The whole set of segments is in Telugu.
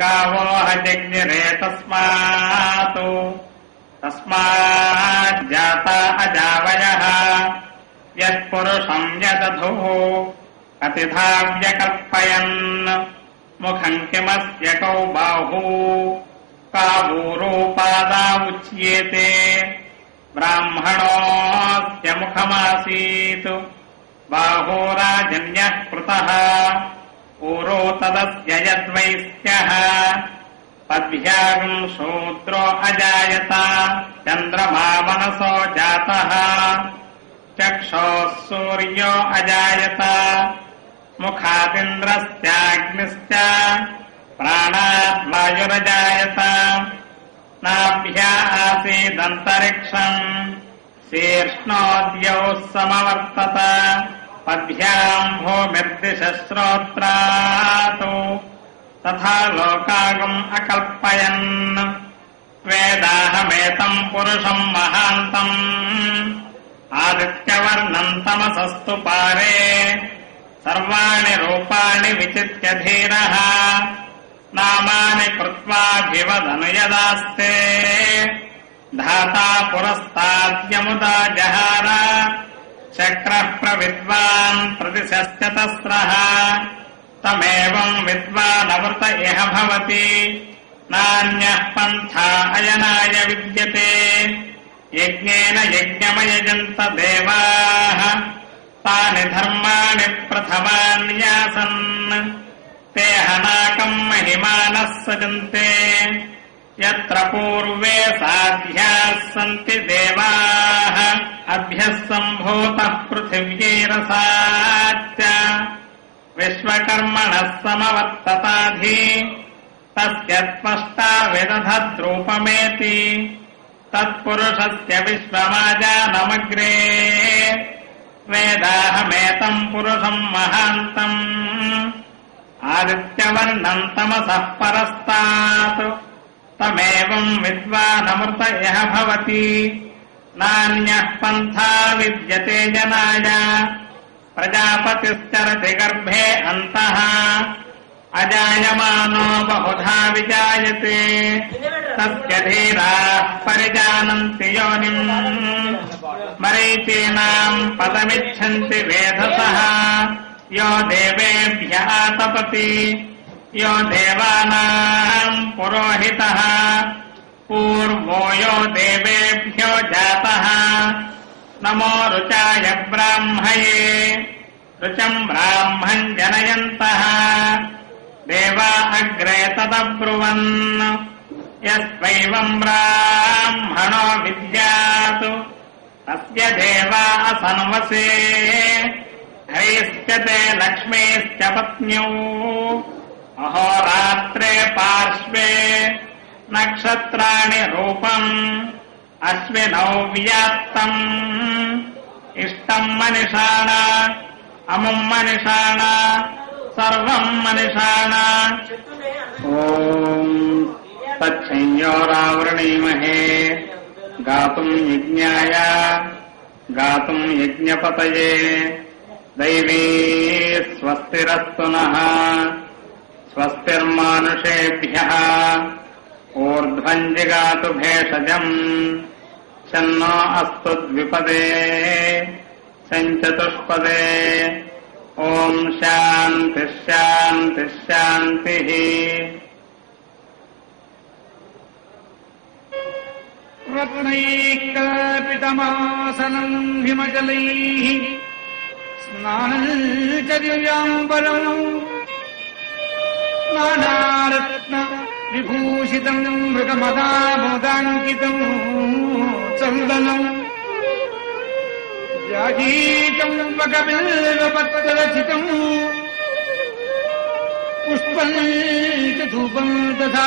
गावो हजग्निरे तस्मात् जाता अजावयः यत्पुरुषम् यदधुः कतिधा व्यकल्पयन् मुखम् किमस्य कौ बाहू कावूरोपादा उच्येते ब्राह्मणोऽस्य मुखमासीत् बाहो राजन्यः कृतः पूरो तदस्य यद्वैस्यः पद्भ्यागम् शूद्रो अजायत चन्द्रमा मनसो जातः चक्षोः सूर्यो अजायत मुखादिन्द्रस्याग्निश्च प्राणात् वायुरजायत नाभ्या आसीदन्तरिक्षम् शीर्ष्णोद्यौ समवर्तत पद्भ्याम् भूमिर्दिशश्रोत्रात् तथा लोकागम् अकल्पयन् वेदाहमेतम् पुरुषम् महान्तम् आदित्यवर्णम् तमसस्तु पारे सर्वाणि रूपाणि विचित्य धीरः नामानि कृत्वाभिवदन् यदास्ते धाता पुरस्ताद्यमुदा जहार चक्रः प्रविद्वान् प्रतिशश्चतस्रः तमेवम् विद्वानवृत इह भवति नान्यः पन्था अयनाय विद्यते यज्ञेन यज्ञमयजन्त देवाः तानि धर्माणि प्रथमान्यासन् ते हनाकम् महिमानः सजन्ते यत्र पूर्वे साध्याः सन्ति देवाः अभ्यः सम्भूतः पृथिव्यैरसाच्च विश्वकर्मणः समवर्तताधि तस्य त्वष्टा विदधद्रूपमेति तत्पुरुषस्य विश्वमाजानमग्रे वेदाहमेतम् पुरुषम् महान्तम् आदित्यवर्णम् तमसः परस्तात् तमेवम् विद्वानमृत इह भवति नान्यः पन्था विद्यते जनाय प्रजापतिश्चरति गर्भे अन्तः अजायमानो बहुधा विजायते तस्य धीराः परिजानन्ति योनिम् मरीचीनाम् पदमिच्छन्ति वेधसः यो देवेभ्यः तपति यो देवानाम् पुरोहितः पूर्वो यो देवेभ्यो जातः नमो रुचाय ब्राह्मये रुचम् ब्राह्मम् जनयन्तः देवा अग्रे तदब्रुवन् यस्वैवम् ब्राह्मणो विद्यात् तस्य देवा असन्वसे हरिश्च ते लक्ष्मीश्च पत्न्यौ अहोरात्रे पार्श्वे नक्षत्राणि रूपम् अश्विनौ व्याप्तम् इष्टम् मनिषाण अमुम् मनिषाण सर्वम् मनिषाण ॐ तच्छंयोरावृणीमहे गातुम् यज्ञाय गातुम् यज्ञपतये दैवी स्वस्तिरस्तु नः స్వస్తిర్మానుషేభ్యః ఊర్ధ్వం జిగాతు భేషజం చన్నో అస్తు ద్విపదే సంచతుష్పదే ఓం శాంతి శాంతి శాంతి. రత్నైకల్పితమాసనం హిమజలైః స్నానం చ దివ్యాంబరం నానారత్న విభూషితం మృగమదామోదాంకితం చందనం జాగీతం వకబిల్వపత్రరచితం పుష్పం చ ధూపం తథా.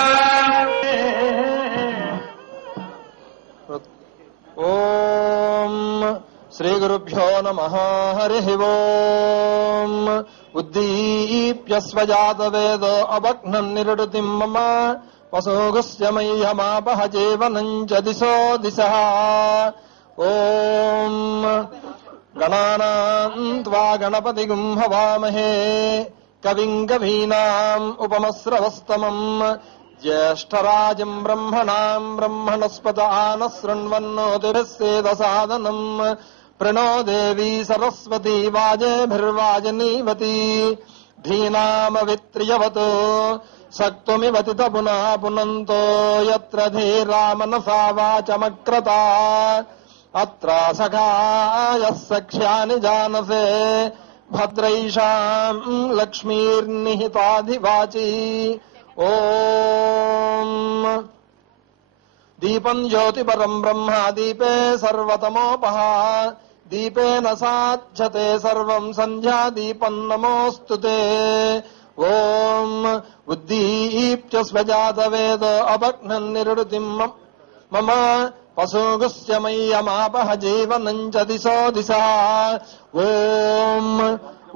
ఓం శ్రీ గురుభ్యో నమః. హరి ఓం. ఉద్దీప్య స్వజాత వేదో అభగ్నం నిరుడుతిం మమ వసోగస్య మయ్యమాపహ జీవనం చ దిశో దిశః. ఓం గణానాం త్వా గణపతిగుం హవామహే కవిం కవీనాం ఉపమస్రవస్తమం జ్యేష్ఠరాజం బ్రహ్మణాం బ్రహ్మణస్పత ఆనః శృణ్వన్నోతిభిస్సేదసాదనం ప్రణో దేవీ సరస్వతీ వాజేభిర్వాజనీవతి ధీనామవిత్రియవతో సక్త్వమివతిత పునః పునంతో యత్ర ధీరామనసా వాచమక్రతా అత్ర సఖాయః సఖ్యాని జానసే భద్రైషాం లక్ష్మీర్నిహితాధివాచీ. ఓం దీపం జ్యోతిపరం బ్రహ్మ దీపే సర్వతమోపహ దీపేన సాధ్యతే సర్వం సంధ్యా దీపం నమోऽस्तु తే. ఓం ఉద్దీప్య స్వజాత వేదో అభగ్నం నిరుడుతిం మమ పశుగుస్య మయ్యమాపహ జీవనం చ దిశో దిశః. ఓం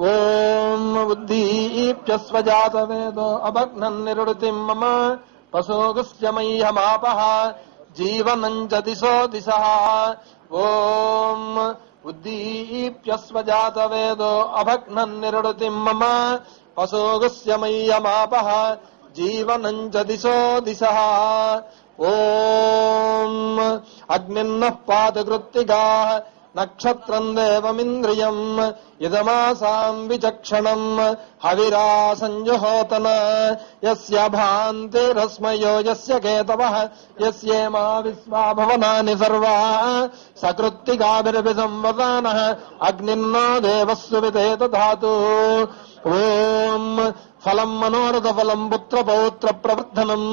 ఓం ఉద్దీప్య స్వజాత వేదో అభగ్నం నిరుడుతిం మమ పశుగుస్య మయ్యమాపహ జీవనం చ దిశో దిశః. ఓం ఉద్దీప్య స్వజాత వేదో అభగ్నం నిరుడుతిం మమ పశుగుస్య మయ్యమాపహ జీవనం చ దిశో దిశః. ఓం అగ్నిన్నః పాదకృత్తిగాః నక్షత్రం దేవమింద్రియం ఇదమాసాం విచక్షణం హవిరా సంజుహోతన యస్య భాంతిరస్మయో యస్య కేతవః యస్యేమా విశ్వా భవనాని సర్వా సకృత్తిగాభిరపి సంవదానః అగ్నిన్నో దేవస్సు వితేత ధాతు. ఓం ఫలం మనోరథ ఫలం పుత్ర పౌత్ర ప్రవర్ధనం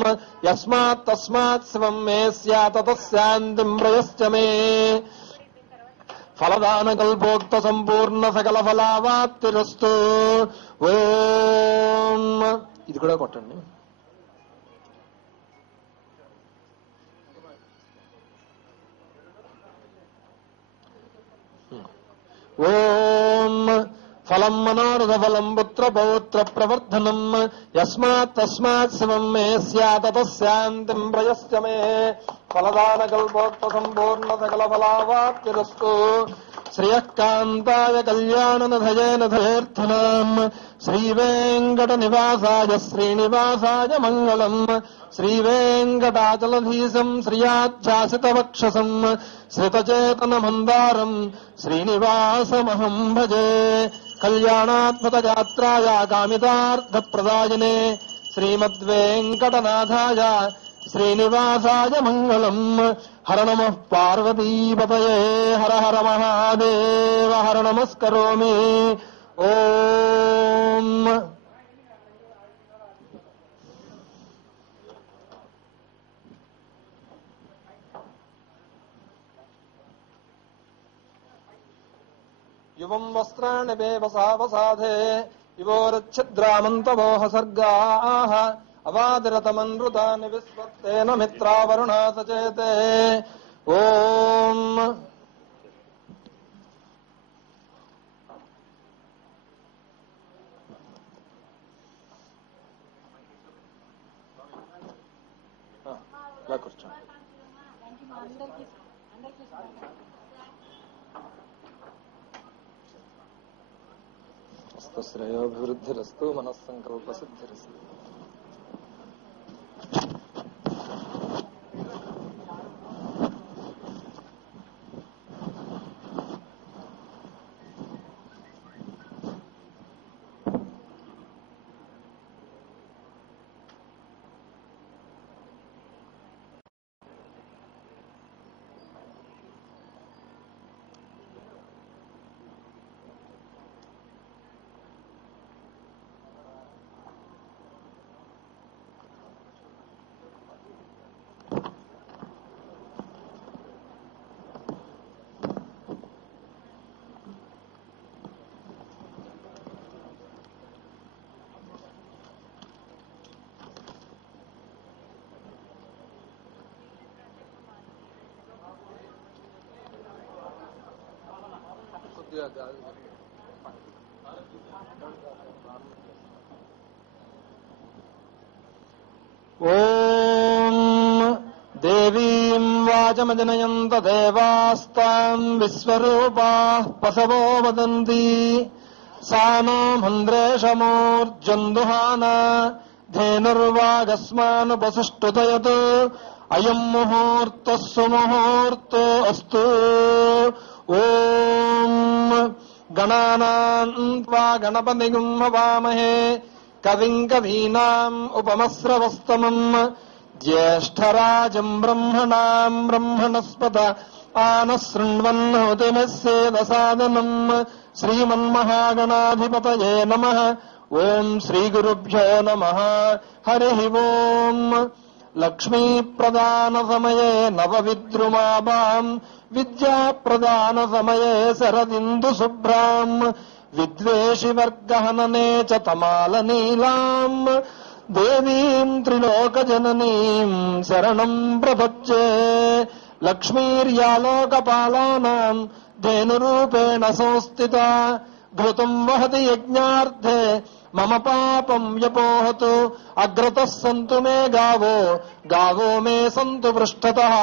యస్మాత్ తస్మాత్ శివం మే స్యాత్ తస్యాంతిం ప్రయశ్చ మే ఫలదాన కల్పోక్త సంపూర్ణ సకల ఫలావాప్తిరస్తు. ఓం ఇది కూడా కొట్టండి. ఓం ఫలం మనోరథ ఫలం పుత్ర పౌత్ర ప్రవర్ధనం యస్మాత్ తస్మాత్ శివం మే స్యాత్ తస్యాంతిం ప్రయశ్చ మే ఫలదాన కల్పోక్త సంపూర్ణ సకల ఫలావాప్తిరస్తు. శ్రియకాంతాయ కళ్యాణనధయే నధయేర్థనాం శ్రీవేంకట నివాసాయ శ్రీనివాసాయ మంగళం. శ్రీవేంకటాచలధీశం శ్రియాధ్యాసితవక్షసం శ్రితచేతన మందారం శ్రీనివాసమహం భజే. కళ్యాణాత్మక యాత్రాయ కామితార్థప్రదాయనే శ్రీమద్వేంకటనాథాయ శ్రీనివాసాయ మంగళం. హర నమః పార్వతీపతయే హర హర మహాదేవ హర నమస్కరోమి. ఓం యువం వస్త్రాణి వేవసావసాధే ఇవోరచ్ఛిద్రామంతవోహ సర్గాః అవాదిరతమన్రుతాని విశ్వత్తేన మిత్రావరుణా సచేతే. ఓం ఇలా కూర్చోండి. శ్రేయోభివృద్ధిరస్తు మనస్సంకల్ప సిద్ధిరస్తు. ఓం దేవీం వాచమజనయంత దేవాస్తాం విశ్వరూపాః పసవో వదంతి సా నో మంద్రేషమూర్జందుహాన ధేనుర్వాగస్మానుపసుష్టుతయత్ అయం ముహూర్తః సుముహూర్తో అస్తు. ఓం గణానాం త్వా గణపతిం హవామహే కవిం కవీనాం ఉపమస్రవస్తమం జ్యేష్ఠరాజం బ్రహ్మణాం బ్రహ్మణస్పత ఆనశృణ్వన్నోతిమస్యేదసాదనం. శ్రీమన్మహాగణాధిపతయే నమః. ఓం శ్రీగురుభ్యో నమః. హరి ఓం. లక్ష్మీప్రదాన సమయే నవవిద్రుమాభాం విద్యాప్రదాన సమయే శరదిందు శుభ్రాం విద్వేషివర్గహననే చ తమాలనీలాం దేవీం త్రిలోకజననీం శరణం ప్రపద్యే. లక్ష్మీర్యాలోకపాలానాం ధేనురూపేణ సంస్థిత ఘృతం వహతి యజ్ఞార్థే మమ పాపం వ్యపోహతు. అగ్రతః సంతు మే గావో గావో మే సంతు పృష్ఠతః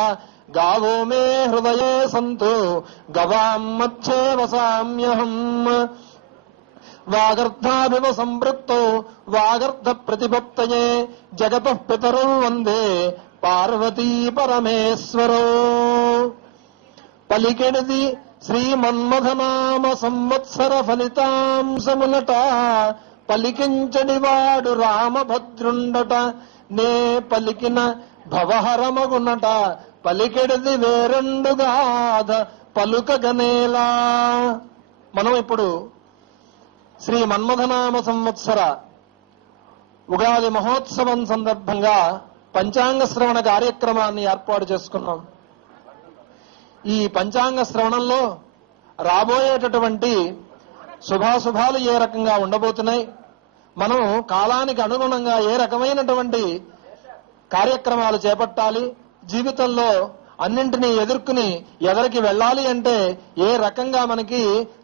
గావో మే హృదయే సంతు గవాం మధ్యే వసామ్యహం. వాగర్ధాభివ సంపృక్తౌ వాగర్ధ ప్రతిపత్తయే జగతః పితరౌ వందే పార్వతీ పరమేశ్వరో. పలికెడిది శ్రీమన్మథనామ సంవత్సర ఫలితాంశములట పలికించడివాడు రామభద్రుండట నే పలికిన భవహరమగునట పలికెడిది వేరెండుగాధ పలుకగనేలా. మనం ఇప్పుడు శ్రీ మన్మథనామ సంవత్సర ఉగాది మహోత్సవం సందర్భంగా పంచాంగ శ్రవణ కార్యక్రమాన్ని ఏర్పాటు చేసుకున్నాం. ఈ పంచాంగ శ్రవణంలో రాబోయేటటువంటి శుభాశుభాలు ఏ రకంగా ఉండబోతున్నాయి, మనం కాలానికి అనుగుణంగా ఏ రకమైనటువంటి కార్యక్రమాలు చేపట్టాలి, జీవితంలో అన్నింటినీ ఎదుర్కొని ఎదరికి వెళ్ళాలి అంటే ఏ రకంగా మనకి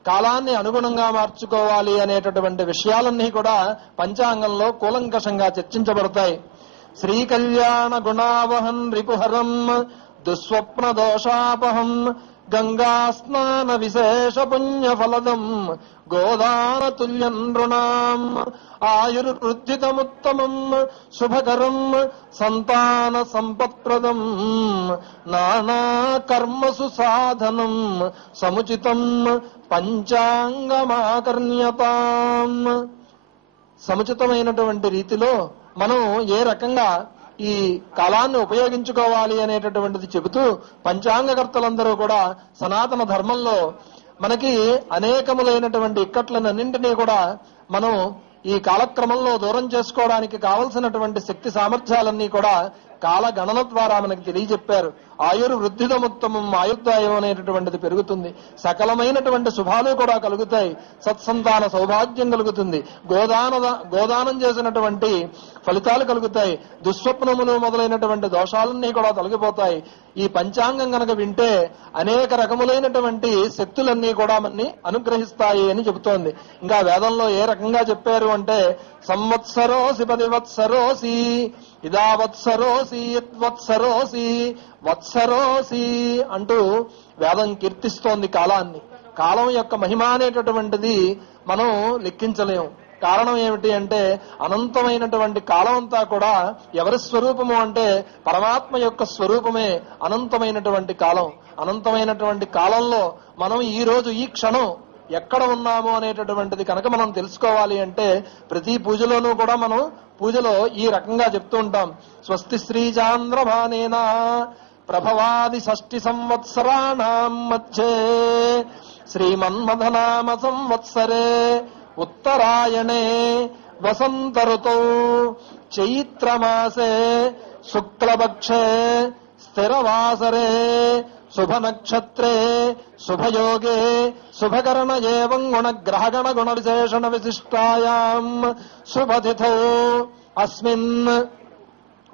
కాలాన్ని అనుగుణంగా మార్చుకోవాలి అనేటటువంటి విషయాలన్నీ కూడా పంచాంగంలో కూలంకషంగా చర్చించబడతాయి. శ్రీకళ్యాణ గుణావహం రిపుహరం దుస్వప్న దోషాపహం గంగా స్నాన విశేష పుణ్య ఫలదం గోదాన తుల్యం నృణాం ఆయుర్వృద్ధితముత్తమం శుభకరం సంతాన సంపత్ప్రదం నానా కర్మసు సాధనం సముచితం పంచాంగమాకర్ణ్యతాం. సముచితమైనటువంటి రీతిలో మనం ఏ రకంగా ఈ కాలాన్ని ఉపయోగించుకోవాలి అనేటటువంటిది చెబుతూ పంచాంగకర్తలందరూ కూడా సనాతన ధర్మంలో మనకి అనేకములైనటువంటి ఇక్కట్లన్నింటినీ కూడా మనం ఈ కాలక్రమంలో దూరం చేసుకోవడానికి కావలసినటువంటి శక్తి సామర్థ్యాలన్నీ కూడా కాల గణన ద్వారా మనకి తెలియజెప్పారు. ఆయుర్వృద్ధిదముత్తమం ఆయుర్దాయం అనేటటువంటిది పెరుగుతుంది, సకలమైనటువంటి శుభాలు కూడా కలుగుతాయి, సత్సంతాన సౌభాగ్యం కలుగుతుంది, గోదానం చేసినటువంటి ఫలితాలు కలుగుతాయి, దుస్వప్నములు మొదలైనటువంటి దోషాలన్నీ కూడా తొలగిపోతాయి. ఈ పంచాంగం గనక వింటే అనేక రకములైనటువంటి శక్తులన్నీ కూడా మనని అనుగ్రహిస్తాయి అని చెబుతోంది. ఇంకా వేదంలో ఏ రకంగా చెప్పారు అంటే సంవత్సరోసి పదివత్సరోసి ఇదావత్సరోసి యద్వత్సరోసి వత్సరోసి అంటూ వేదం కీర్తిస్తోంది కాలాన్ని. కాలం యొక్క మహిమ అనేటటువంటిది మనం లెక్కించలేము. కారణం ఏమిటి అంటే అనంతమైనటువంటి కాలం అంతా కూడా ఎవరి స్వరూపము అంటే పరమాత్మ యొక్క స్వరూపమే అనంతమైనటువంటి కాలం. అనంతమైనటువంటి కాలంలో మనం ఈ రోజు ఈ క్షణం ఎక్కడ ఉన్నాము అనేటటువంటిది కనుక మనం తెలుసుకోవాలి అంటే ప్రతి పూజలోనూ కూడా మనం పూజలో ఈ రకంగా చెప్తూ ఉంటాం. స్వస్తి శ్రీచాంద్రమానేన ప్రభవాది షష్ఠి సంవత్సరాణం మధ్యే శ్రీమన్మథనామ సంవత్సరే ఉత్తరాయణే వసంత ఋతౌ చైత్రమాసే శుక్లపక్షే స్థిరవాసరే శుభ నక్షత్రే శుభయోగే శుభకరణ ఏవం గుణగ్రహగణ గుణ విశేషణ విశిష్టాయాం శుభతిథౌ అస్మిన్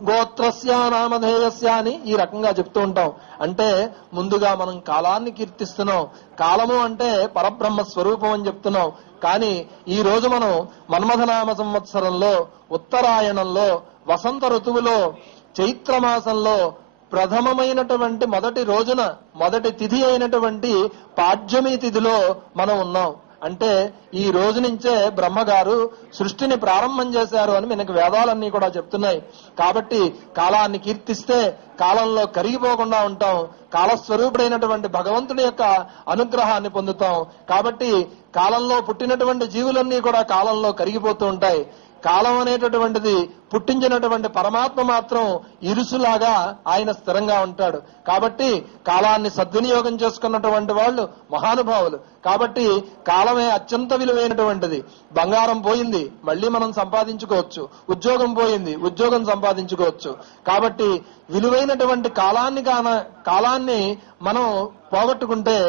గోత్రస్య నామధేయస్య అని ఈ రకంగా చెప్తూ ఉంటాం. అంటే ముందుగా మనం కాలాన్ని కీర్తిస్తున్నాం. కాలము అంటే పరబ్రహ్మ స్వరూపం అని చెప్తున్నాం. కానీ ఈ రోజు మనం మన్మథనామ సంవత్సరంలో, ఉత్తరాయణంలో, వసంత ఋతువులో, చైత్రమాసంలో ప్రథమమైనటువంటి మొదటి రోజున, మొదటి తిథి అయినటువంటి పాడ్యమి తిథిలో మనం ఉన్నాం. అంటే ఈ రోజు నుంచే బ్రహ్మగారు సృష్టిని ప్రారంభం చేశారు అని మనకి వేదాలన్నీ కూడా చెప్తున్నాయి. కాబట్టి కాలాన్ని కీర్తిస్తే కాలంలో కరిగిపోకుండా ఉంటాం. కాలస్వరూపుడైనటువంటి భగవంతుడి యొక్క అనుగ్రహాన్ని పొందుతాం. కాబట్టి కాలంలో పుట్టినటువంటి జీవులన్నీ కూడా కాలంలో కరిగిపోతూ ఉంటాయి. కాలం అనేటటువంటిది పుట్టించినటువంటి పరమాత్మ మాత్రం ఇరుసులాగా ఆయన స్థిరంగా ఉంటాడు. కాబట్టి కాలాన్ని సద్వినియోగం చేసుకున్నటువంటి వాళ్ళు మహానుభావులు. కాబట్టి కాలమే అత్యంత విలువైనటువంటిది. బంగారం పోయింది, మళ్ళీ మనం సంపాదించుకోవచ్చు. ఉద్యోగం పోయింది, ఉద్యోగం సంపాదించుకోవచ్చు. కాబట్టి విలువైనటువంటి కాలాన్ని మనం పోగొట్టుకుంటే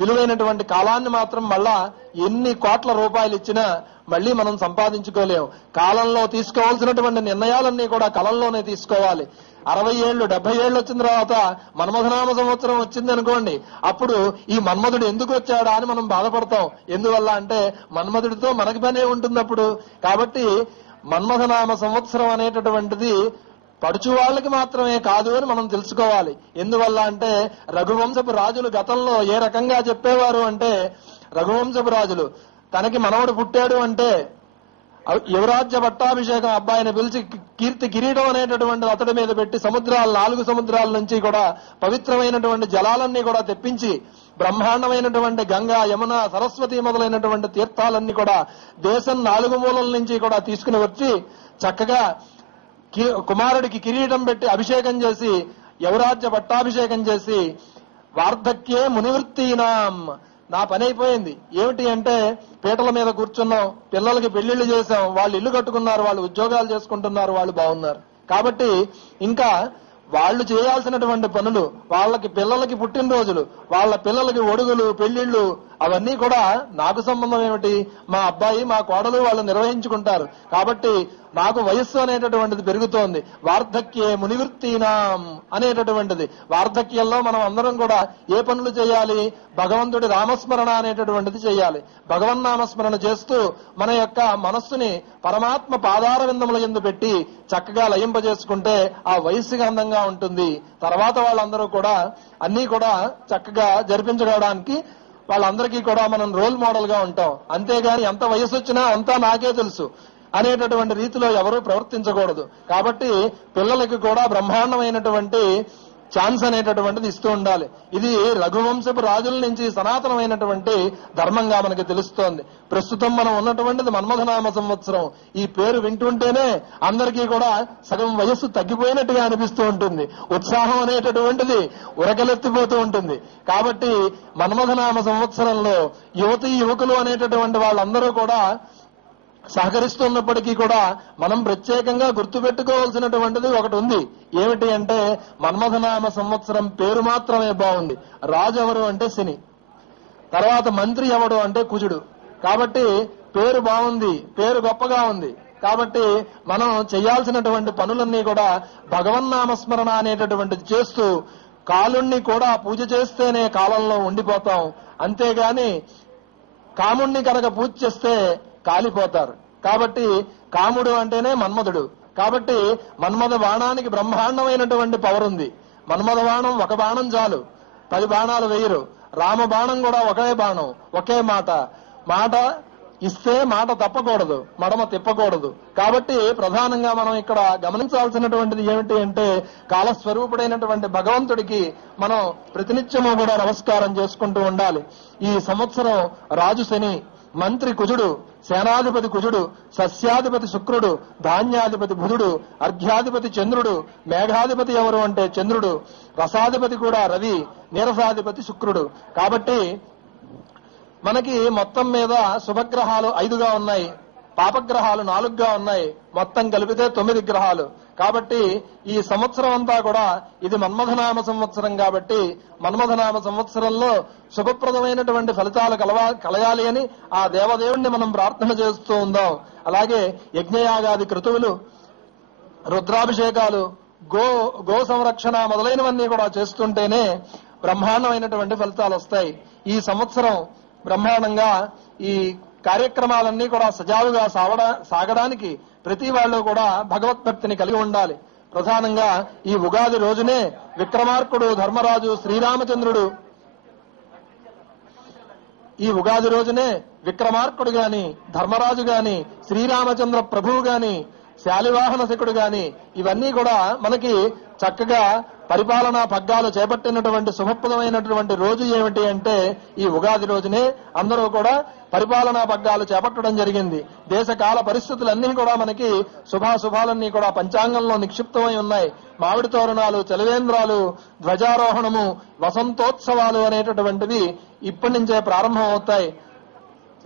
విలువైనటువంటి కాలాన్ని మాత్రం మళ్ళా ఎన్ని కోట్ల రూపాయలు ఇచ్చినా మళ్ళీ మనం సంపాదించుకోలేము. కాలంలో తీసుకోవాల్సినటువంటి నిర్ణయాలన్నీ కూడా కాలంలోనే తీసుకోవాలి. 60 ఏళ్ళు 70 ఏళ్ళు వచ్చిన తర్వాత మన్మథనామ సంవత్సరం వచ్చింది అనుకోండి, అప్పుడు ఈ మన్మధుడు ఎందుకు వచ్చాడా అని మనం బాధపడతాం. ఎందువల్ల అంటే మన్మధుడితో మనకి పనే ఉంటుంది అప్పుడు. కాబట్టి మన్మథనామ సంవత్సరం అనేటటువంటిది పడుచు వాళ్ళకి మాత్రమే కాదు అని మనం తెలుసుకోవాలి. ఎందువల్ల అంటే రఘువంశపు రాజులు గతంలో ఏ రకంగా చెప్పేవారు అంటే, రఘువంశపు రాజులు తనకి మనవడు పుట్టాడు అంటే యువరాజ్య పట్టాభిషేకం అబ్బాయిని పిలిచి కీర్తి కిరీటం అనేటటువంటి అతడి మీద పెట్టి సముద్రాలు 4 సముద్రాల నుంచి కూడా పవిత్రమైనటువంటి జలాలన్నీ కూడా తెప్పించి బ్రహ్మాండమైనటువంటి గంగా, యమున, సరస్వతి మొదలైనటువంటి తీర్థాలన్నీ కూడా దేశం 4 మూలల నుంచి కూడా తీసుకుని వచ్చి చక్కగా కుమారుడికి కిరీటం పెట్టి అభిషేకం చేసి యువరాజ్య పట్టాభిషేకం చేసి వార్ధక్యే మునివృత్తీనాం, నా పని అయిపోయింది. ఏమిటి అంటే పీటల మీద కూర్చున్నాం, పిల్లలకి పెళ్లిళ్లు చేశాం, వాళ్ళు ఇల్లు కట్టుకున్నారు, వాళ్ళు ఉద్యోగాలు చేసుకుంటున్నారు, వాళ్ళు బాగున్నారు. కాబట్టి ఇంకా వాళ్ళు చేయాల్సినటువంటి పనులు, వాళ్ళకి పిల్లలకి పుట్టినరోజులు, వాళ్ళ పిల్లలకి ఒడుగులు, పెళ్లిళ్లు, అవన్నీ కూడా నాకు సంబంధం ఏమిటి? మా అబ్బాయి మా కోడలు వాళ్ళు నిర్వహించుకుంటారు. కాబట్టి నాకు వయస్సు అనేటటువంటిది పెరుగుతోంది. వార్ధక్యే మునివృత్తీనాం అనేటటువంటిది. వార్ధక్యంలో మనం అందరం కూడా ఏ పనులు చేయాలి? భగవంతుడి రామస్మరణ అనేటటువంటిది చేయాలి. భగవన్నామస్మరణ చేస్తూ మన యొక్క మనస్సుని పరమాత్మ పాదార విందముల యందు పెట్టి చక్కగా లయింపజేసుకుంటే ఆ వయస్సుగా అందంగా ఉంటుంది. తర్వాత వాళ్ళందరూ కూడా అన్ని కూడా చక్కగా జరిపించుకోవడానికి వాళ్ళందరికీ కూడా మనం రోల్ మోడల్ గా ఉంటాం. అంతేగాని ఎంత వయసు వచ్చినా అంతా నాకే తెలుసు అనేటటువంటి రీతిలో ఎవరూ ప్రవర్తించకూడదు. కాబట్టి పిల్లలకి కూడా బ్రహ్మాండమైనటువంటి ఛాన్స్ అనేటటువంటిది ఇస్తూ ఉండాలి. ఇది రఘువంశపు రాజుల నుంచి సనాతనమైనటువంటి ధర్మంగా మనకి తెలుస్తోంది. ప్రస్తుతం మనం ఉన్నటువంటిది మన్మథనామ సంవత్సరం. ఈ పేరు వింటుంటేనే అందరికీ కూడా సగం వయస్సు తగ్గిపోయినట్టుగా అనిపిస్తూ ఉంటుంది. ఉత్సాహం అనేటటువంటిది ఉరకలెత్తిపోతూ ఉంటుంది. కాబట్టి మన్మథనామ సంవత్సరంలో యువతీ యువకులు అనేటటువంటి వాళ్ళందరూ కూడా సహకరిస్తున్నప్పటికీ కూడా మనం ప్రత్యేకంగా గుర్తుపెట్టుకోవాల్సినటువంటిది ఒకటి ఉంది. ఏమిటి అంటే మన్మథనామ సంవత్సరం పేరు మాత్రమే బాగుంది. రాజు ఎవరు అంటే శని, తర్వాత మంత్రి ఎవడు అంటే కుజుడు. కాబట్టి పేరు బాగుంది, పేరు గొప్పగా ఉంది. కాబట్టి మనం చేయాల్సినటువంటి పనులన్నీ కూడా భగవన్నామస్మరణ అనేటటువంటిది చేస్తూ కాలుణ్ణి కూడా పూజ చేస్తేనే కాలంలో ఉండిపోతాం. అంతేగాని కాముణ్ణి కనుక పూజ చేస్తే కాలిపోతారు. కాబట్టి కాముడు అంటేనే మన్మధుడు. కాబట్టి మన్మథ బాణానికి బ్రహ్మాండమైనటువంటి పవర్ ఉంది. మన్మథ బాణం ఒక బాణం చాలు, 10 బాణాలు వేయరు. రామ బాణం కూడా ఒకే బాణం, ఒకే మాట ఇస్తే మాట తప్పకూడదు, మడమ తిప్పకూడదు. కాబట్టి ప్రధానంగా మనం ఇక్కడ గమనించాల్సినటువంటిది ఏమిటి అంటే కాలస్వరూపుడైనటువంటి భగవంతుడికి మనం ప్రతినిత్యము కూడా నమస్కారం చేసుకుంటూ ఉండాలి. ఈ సంవత్సరం రాజు శని, మంత్రి కుజుడు, సేనాధిపతి కుజుడు, సస్యాధిపతి శుక్రుడు, ధాన్యాధిపతి బుధుడు, అర్ఘ్యాధిపతి చంద్రుడు, మేఘాధిపతి ఎవరు అంటే చంద్రుడు, రసాధిపతి కూడా రవి, నీరసాధిపతి శుక్రుడు. కాబట్టి మనకి మొత్తం మీద శుభగ్రహాలు 5గా ఉన్నాయి, పాపగ్రహాలు 4గా ఉన్నాయి. మొత్తం కలిపితే 9 గ్రహాలు. కాబట్టి ఈ సంవత్సరం అంతా కూడా ఇది మన్మథనామ సంవత్సరం. కాబట్టి మన్మథనామ సంవత్సరంలో శుభప్రదమైనటువంటి ఫలితాలు కలగాలి అని ఆ దేవదేవుణ్ణి మనం ప్రార్థన చేస్తూ ఉందాం. అలాగే యజ్ఞయాగాది క్రతువులు, రుద్రాభిషేకాలు, గో సంరక్షణ మొదలైనవన్నీ కూడా చేస్తుంటేనే బ్రహ్మాండమైనటువంటి ఫలితాలు వస్తాయి. ఈ సంవత్సరం బ్రహ్మాండంగా ఈ కార్యక్రమాలన్నీ కూడా సజావుగా సాగడానికి ప్రతి వాళ్ళు కూడా భగవద్భక్తిని కలిగి ఉండాలి. ప్రధానంగా ఈ ఉగాది రోజునే విక్రమార్కుడు ధర్మరాజు శ్రీరామచంద్రుడు ఈ ఉగాది రోజునే విక్రమార్కుడు గాని ధర్మరాజు గాని శ్రీరామచంద్ర ప్రభువు గాని శాలివాహన శకుడు గాని ఇవన్నీ కూడా మనకి చక్కగా పరిపాలనా పగ్గాలు చేపట్టినటువంటి శుభప్రదమైనటువంటి రోజు ఏమిటి అంటే ఈ ఉగాది రోజునే అందరూ కూడా పరిపాలనా పగ్గాలు చేపట్టడం జరిగింది. దేశకాల పరిస్థితులన్నీ కూడా మనకి శుభాశుభాలన్నీ కూడా పంచాంగంలో నిక్షిప్తమై ఉన్నాయి. మామిడి తోరణాలు, చలివేంద్రాలు, ధ్వజారోహణము, వసంతోత్సవాలు అనేటటువంటివి ఇప్పటి నుంచే ప్రారంభం అవుతాయి.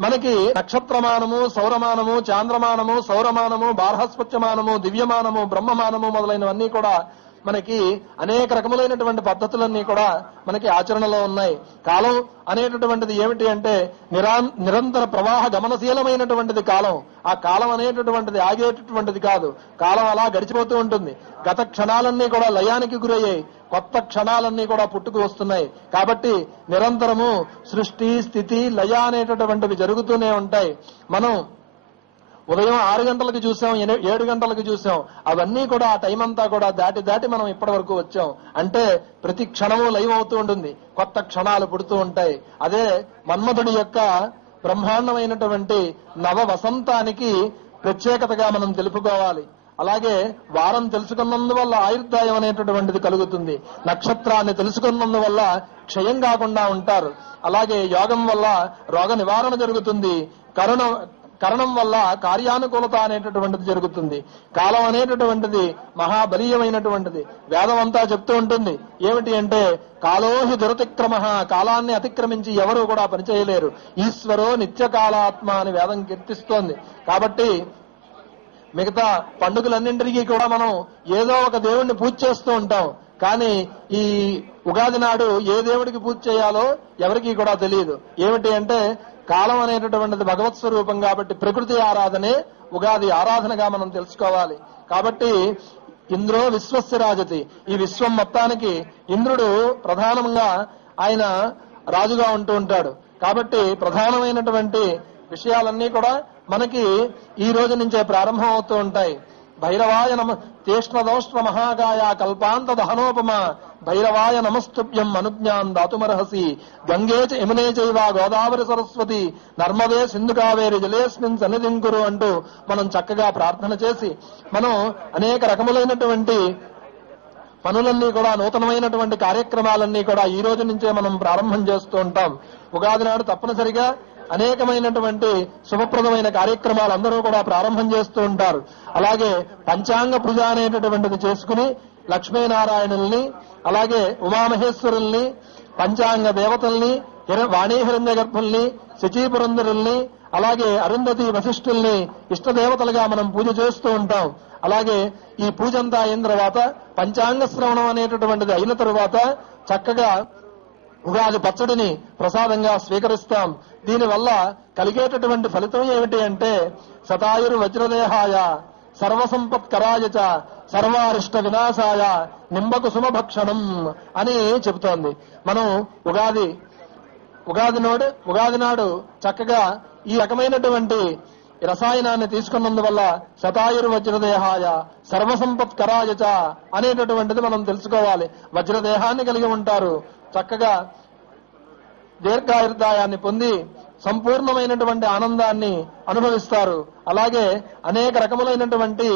మనకి నక్షత్రమానము, సౌరమానము, చాంద్రమానము, సౌరమానము, బార్హస్పత్యమానము, దివ్యమానము, బ్రహ్మమానము మొదలైనవన్నీ కూడా మనకి అనేక రకములైనటువంటి పద్ధతులన్నీ కూడా మనకి ఆచరణలో ఉన్నాయి. కాలం అనేటటువంటిది ఏమిటి అంటే నిరంతర ప్రవాహ గమనశీలమైనటువంటిది కాలం. ఆ కాలం అనేటటువంటిది ఆగేటటువంటిది కాదు. కాలం అలా గడిచిపోతూ ఉంటుంది. గత క్షణాలన్నీ కూడా లయానికి గురయ్యాయి, కొత్త క్షణాలన్నీ కూడా పుట్టుకు వస్తున్నాయి. కాబట్టి నిరంతరము సృష్టి, స్థితి, లయ అనేటటువంటివి జరుగుతూనే ఉంటాయి. మనం ఉదయం 6 గంటలకు చూసాం, 7 గంటలకు చూసాం. అవన్నీ కూడా ఆ టైం అంతా కూడా దాటి మనం ఇప్పటి వరకు వచ్చాం. అంటే ప్రతి క్షణము లైవ్ అవుతూ ఉంటుంది, కొత్త క్షణాలు పుడుతూ ఉంటాయి. అదే మన్మధుడి యొక్క బ్రహ్మాండమైనటువంటి నవ వసంతానికి ప్రత్యేకతగా మనం తెలుపుకోవాలి. అలాగే వారం తెలుసుకున్నందువల్ల ఆయుర్దాయం అనేటటువంటిది కలుగుతుంది. నక్షత్రాన్ని తెలుసుకున్నందువల్ల క్షయం కాకుండా ఉంటారు. అలాగే యోగం వల్ల రోగ నివారణ జరుగుతుంది. కరణం వల్ల కార్యానుకూలత అనేటటువంటిది జరుగుతుంది. కాలం అనేటటువంటిది మహాబలీయమైనటువంటిది. వేదం అంతా చెప్తూ ఉంటుంది ఏమిటి అంటే కాలోహి దురతిక్రమ, కాలాన్ని అతిక్రమించి ఎవరూ కూడా పనిచేయలేరు. ఈశ్వరో నిత్యకాలాత్మ అని వేదం కీర్తిస్తోంది. కాబట్టి మిగతా పండుగలన్నింటికీ కూడా మనం ఏదో ఒక దేవుణ్ణి పూజ చేస్తూ ఉంటాం. కానీ ఈ ఉగాది నాడు ఏ దేవుడికి పూజ చేయాలో ఎవరికీ కూడా తెలియదు. ఏమిటి అంటే కాలం అనేటటువంటిది భగవత్ స్వరూపం కాబట్టి ప్రకృతి ఆరాధనే ఉగాది ఆరాధనగా మనం తెలుసుకోవాలి. కాబట్టి ఇంద్రో విశ్వస్య రాజతి, ఈ విశ్వం మొత్తానికి ఇంద్రుడు ప్రధానంగా ఆయన రాజుగా ఉంటూ ఉంటాడు. కాబట్టి ప్రధానమైనటువంటి విషయాలన్నీ కూడా మనకి ఈ రోజు నుంచే ప్రారంభం అవుతూ ఉంటాయి. భైరవాయ నమ తీష్ణదోష్ణ మహాగాయ కల్పాంత దహనోపమ భైరవాయ నమస్తుభ్యం అనుజ్ఞాన్ దాతుమర్హసి గంగే చ యమునే చైవ గోదావరి సరస్వతి నర్మదే సింధు కావేరి జలేస్మిన్ సన్నిధిం కురు అంటూ మనం చక్కగా ప్రార్థన చేసి మనం అనేక రకములైనటువంటి పనులన్నీ కూడా నూతనమైనటువంటి కార్యక్రమాలన్నీ కూడా ఈ రోజు నుంచే మనం ప్రారంభం చేస్తూ ఉంటాం. ఉగాది నాడు తప్పనిసరిగా అనేకమైనటువంటి శుభప్రదమైన కార్యక్రమాలు అందరూ కూడా ప్రారంభం చేస్తూ ఉంటారు. అలాగే పంచాంగ పూజ అనేటటువంటిది చేసుకుని లక్ష్మీనారాయణుల్ని, అలాగే ఉమామహేశ్వరుల్ని, పంచాంగ దేవతల్ని, వాణీ హిరణ్య గర్భుల్ని, శచీపురంధరుల్ని, అలాగే అరుంధతి వశిష్ఠుల్ని ఇష్టదేవతలుగా మనం పూజ చేస్తూ ఉంటాం. అలాగే ఈ పూజ అంతా అయిన తర్వాత పంచాంగ శ్రవణం అనేటటువంటిది అయిన తరువాత చక్కగా ఉగాది పచ్చడిని ప్రసాదంగా స్వీకరిస్తాం. దీనివల్ల కలిగేటటువంటి ఫలితం ఏమిటి అంటే శతాయుర్ వజ్రదేహాయ సర్వసంపత్కరాయ చ సర్వారిష్ట వినాశాయ నింబకుసుమ భక్షణం అని చెబుతోంది. మనం ఉగాది నాడు చక్కగా ఈ రకమైనటువంటి రసాయనాన్ని తీసుకున్నందువల్ల శతాయుర్ వజ్రదేహాయ సర్వసంపత్కరాయ చ అనేటటువంటిది మనం తెలుసుకోవాలి. వజ్రదేహాన్ని కలిగి ఉంటారు, చక్కగా దీర్ఘాయుర్దాయాన్ని పొంది సంపూర్ణమైనటువంటి ఆనందాన్ని అనుభవిస్తారు. అలాగే అనేక రకములైనటువంటి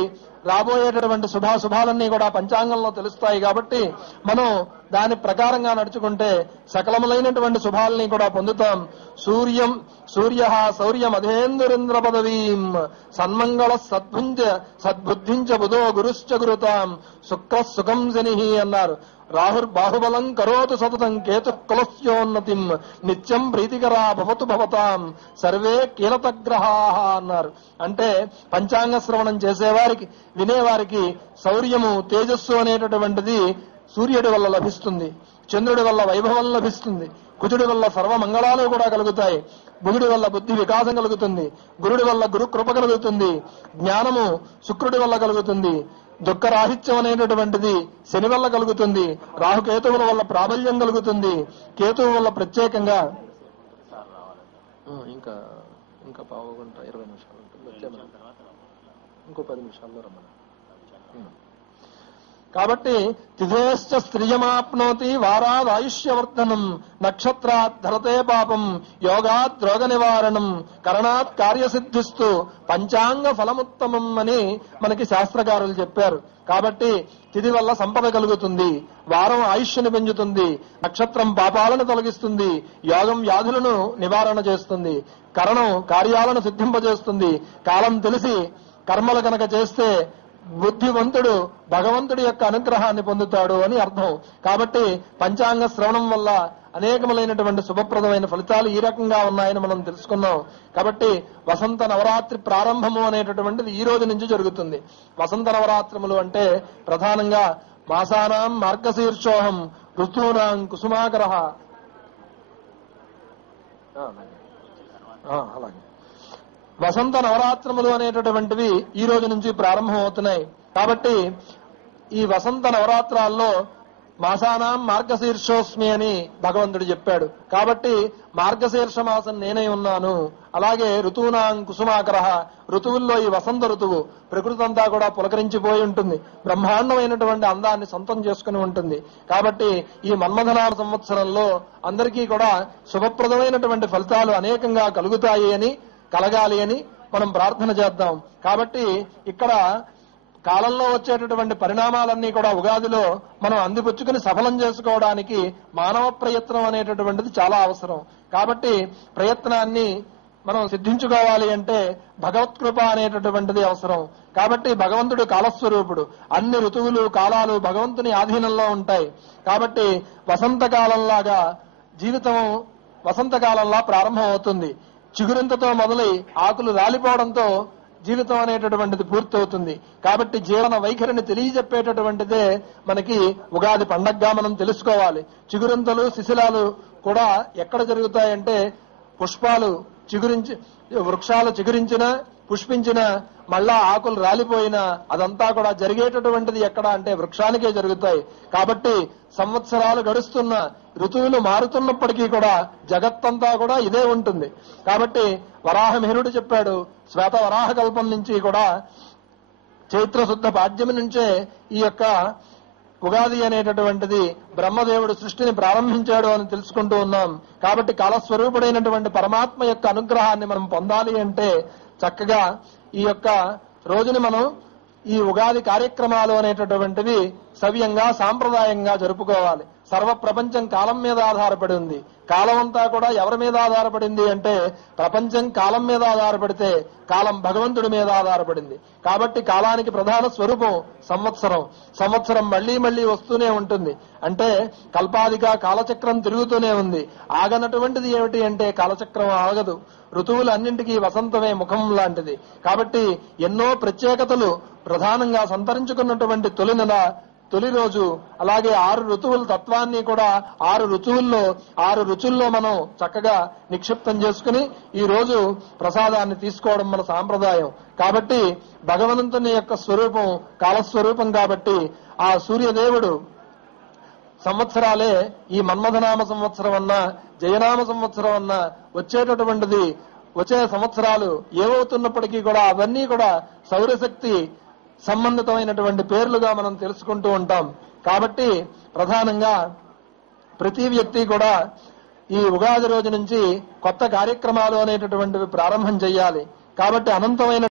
రాబోయేటటువంటి శుభాశుభాలన్నీ కూడా పంచాంగంలో తెలుస్తాయి. కాబట్టి మనం దాని ప్రకారంగా నడుచుకుంటే సకలములైనటువంటి శుభాలని కూడా పొందుతాం. సూర్య శౌర్యమధేంద్రేంద్ర పదవీం సన్మంగళ సద్బుద్ధించ బుధో గురుశ్చ గురుతాం శుక్ర సుఖం శని అన్నారు. బాహుబలం కరోతు సతతం కేతు కులస్యోన్నతిం నిత్యం ప్రీతికరా భవతు భవతాం సర్వే కీలతగ్రహా అన్నారు. అంటే పంచాంగ శ్రవణం చేసేవారికి, వినేవారికి శౌర్యము, తేజస్సు అనేటటువంటిది సూర్యుడి వల్ల లభిస్తుంది, చంద్రుడి వల్ల వైభవం లభిస్తుంది. కుజుడి వల్ల సర్వ మంగళాలు కూడా కలుగుతాయి. బుధుడి వల్ల బుద్ధి వికాసం కలుగుతుంది. గురుడి వల్ల గురు కృప కలుగుతుంది. జ్ఞానము శుక్రుడి వల్ల కలుగుతుంది. దుఃఖరాహిత్యం అనేటటువంటిది శని వల్ల కలుగుతుంది. రాహుకేతువుల వల్ల ప్రాబల్యం కలుగుతుంది. కేతువు వల్ల ప్రత్యేకంగా ఇంకా ఇంకా పావు గంట 20 నిమిషాలు ఉంటుంది. ఇంకో 10 నిమిషాల్లో రమ్మని. కాబట్టి తిథేశ్చ స్త్రియమాప్నోతి వారాద్ ఆయుష్యవర్ధనం నక్షత్రాత్ ధరతే పాపం యోగాత్ రోగ నివారణం కరణాత్ కార్యసిద్ధిస్తూ పంచాంగ ఫలముత్తమం అని మనకి శాస్త్రకారులు చెప్పారు. కాబట్టి తిథి వల్ల సంపద కలుగుతుంది, వారం ఆయుష్ని పెంచుతుంది, నక్షత్రం పాపాలను తొలగిస్తుంది, యోగం వ్యాధులను నివారణ చేస్తుంది, కరణం కార్యాలను సిద్ధింపజేస్తుంది. కాలం తెలిసి కర్మలు కనుక చేస్తే బుద్ధివంతుడు భగవంతుడి యొక్క అనుగ్రహాన్ని పొందుతాడు అని అర్థం. కాబట్టి పంచాంగ శ్రవణం వల్ల అనేకములైనటువంటి శుభప్రదమైన ఫలితాలు ఈ రకంగా ఉన్నాయని మనం తెలుసుకున్నాం. కాబట్టి వసంత నవరాత్రి ప్రారంభము అనేటటువంటిది ఈ రోజు నుంచి జరుగుతుంది. వసంత నవరాత్రములు అంటే ప్రధానంగా మాసానాం మార్గశీర్షోహం ఋతూనాం కుసుమాకర. అలాగే వసంత నవరాత్రములు అనేటటువంటివి ఈ రోజు నుంచి ప్రారంభం అవుతున్నాయి. కాబట్టి ఈ వసంత నవరాత్రాల్లో మాసానాం మార్గశీర్షోస్మి అని భగవంతుడు చెప్పాడు. కాబట్టి మార్గశీర్ష మాసం నేనే ఉన్నాను. అలాగే ఋతూనాం కుసుమాకర, ఋతువుల్లో ఈ వసంత ఋతువు ప్రకృతి అంతా కూడా పులకరించిపోయి ఉంటుంది, బ్రహ్మాండమైనటువంటి అందాన్ని సొంతం చేసుకుని ఉంటుంది. కాబట్టి ఈ మన్మథనామ సంవత్సరంలో అందరికీ కూడా శుభప్రదమైనటువంటి ఫలితాలు అనేకంగా కలగాలి అని మనం ప్రార్థన చేద్దాం. కాబట్టి ఇక్కడ కాలంలో వచ్చేటటువంటి పరిణామాలన్నీ కూడా ఉగాదిలో మనం అందిపుచ్చుకుని సఫలం చేసుకోవడానికి మానవ ప్రయత్నం అనేటటువంటిది చాలా అవసరం. కాబట్టి ప్రయత్నాన్ని మనం సిద్ధించుకోవాలి అంటే భగవత్కృప అనేటటువంటిది అవసరం. కాబట్టి భగవంతుడు కాలస్వరూపుడు, అన్ని ఋతువులు కాలాలు భగవంతుని ఆధీనంలో ఉంటాయి. కాబట్టి వసంతకాలంలాగా జీవితం వసంతకాలంలా ప్రారంభం అవుతుంది. చిగురింతతో మొదలై ఆకులు రాలిపోవడంతో జీవితం అనేటటువంటిది పూర్తవుతుంది. కాబట్టి జీవన వైఖరిని తెలియజెప్పేటటువంటిదే మనకి ఉగాది పండగగా మనం తెలుసుకోవాలి. చిగురింతలు శిశిలాలు కూడా ఎక్కడ జరుగుతాయంటే పుష్పాలు వృక్షాలు చిగురించిన పుష్పించిన మళ్ళా ఆకులు రాలిపోయినా అదంతా కూడా జరిగేటటువంటిది ఎక్కడ అంటే వృక్షానికే జరుగుతాయి. కాబట్టి సంవత్సరాలు గడుస్తున్న ఋతువులు మారుతున్నప్పటికీ కూడా జగత్తంతా కూడా ఇదే ఉంటుంది. కాబట్టి వరాహమిహిరుడు చెప్పాడు, శ్వేత వరాహ కల్పం నుంచి కూడా చైత్రశుద్ధ పాడ్యమి నుంచే ఈ యొక్క ఉగాది అనేటటువంటిది బ్రహ్మదేవుడు సృష్టిని ప్రారంభించాడు అని తెలుసుకుంటూ ఉన్నాం. కాబట్టి కాలస్వరూపుడైనటువంటి పరమాత్మ యొక్క అనుగ్రహాన్ని మనం పొందాలి అంటే చక్కగా ఈ యొక్క రోజుని మనం ఈ ఉగాది కార్యక్రమాలు అనేటటువంటివి సవ్యంగా సాంప్రదాయంగా జరుపుకోవాలి. సర్వ ప్రపంచం కాలం మీద ఆధారపడి ఉంది. కాలం అంతా కూడా ఎవరి మీద ఆధారపడింది అంటే ప్రపంచం కాలం మీద ఆధారపడితే కాలం భగవంతుడి మీద ఆధారపడింది. కాబట్టి కాలానికి ప్రధాన స్వరూపం సంవత్సరం. సంవత్సరం మళ్లీ మళ్లీ వస్తూనే ఉంటుంది. అంటే కల్పాదిగా కాలచక్రం తిరుగుతూనే ఉంది. ఆగనటువంటిది ఏమిటి అంటే కాలచక్రం ఆగదు. ఋతువులు అన్నింటికీ వసంతమే ముఖం లాంటిది. కాబట్టి ఎన్నో ప్రత్యేకతలు ప్రధానంగా సంతరించుకున్నటువంటి తొలి నెల తొలి రోజు, అలాగే 6 ఋతువుల తత్వాన్ని కూడా 6 రుచుల్లో మనం చక్కగా నిక్షిప్తం చేసుకుని ఈ రోజు ప్రసాదాన్ని తీసుకోవడం మన సాంప్రదాయం. కాబట్టి భగవంతుని యొక్క స్వరూపం కాలస్వరూపం కాబట్టి ఆ సూర్యదేవుడు సంవత్సరాలే ఈ మన్మథనామ సంవత్సరం అన్నా జయనామ సంవత్సరం అన్నా వచ్చే సంవత్సరాలు ఏమవుతున్నప్పటికీ కూడా అవన్నీ కూడా సౌరశక్తి సంబంధితమైనటువంటి పేర్లుగా మనం తెలుసుకుంటూ ఉంటాం. కాబట్టి ప్రధానంగా ప్రతి వ్యక్తి కూడా ఈ ఉగాది రోజు నుంచి కొత్త కార్యక్రమాలు అనేటటువంటివి ప్రారంభం చేయాలి. కాబట్టి అనంతమైన